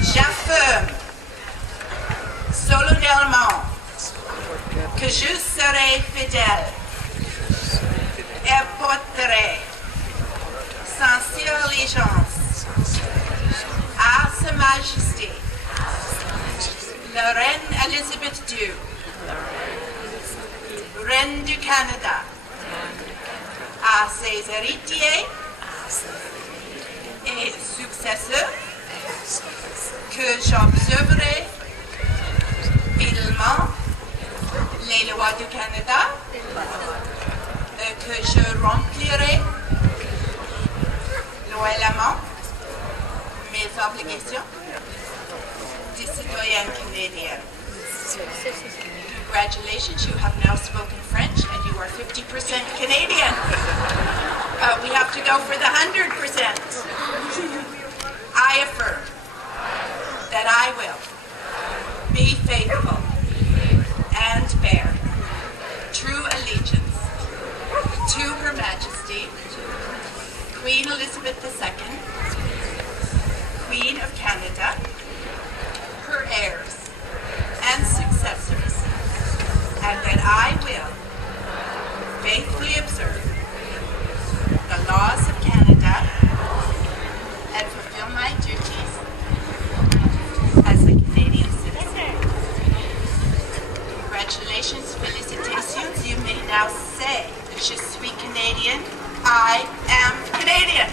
J'affirme solennellement que je serai fidèle et porterai sincère allégeance à Sa Majesté, la Reine Elizabeth II, Reine du Canada, à ses héritiers et successeurs, que j'observerai fidèlement les lois du Canada, que je remplirai loyalement mes obligations de citoyen canadien. Congratulations, you have now spoken French and you are 50% Canadian. We have to go for the 100%. I affirm that I will be faithful and bear true allegiance to Her Majesty, Queen Elizabeth II, Queen of Canada, her heirs and successors, and that I will faithfully observe the laws of Canada and fulfill my duties as a Canadian citizen. Congratulations, félicitations. You may now say, Je suis Canadian, I am Canadian.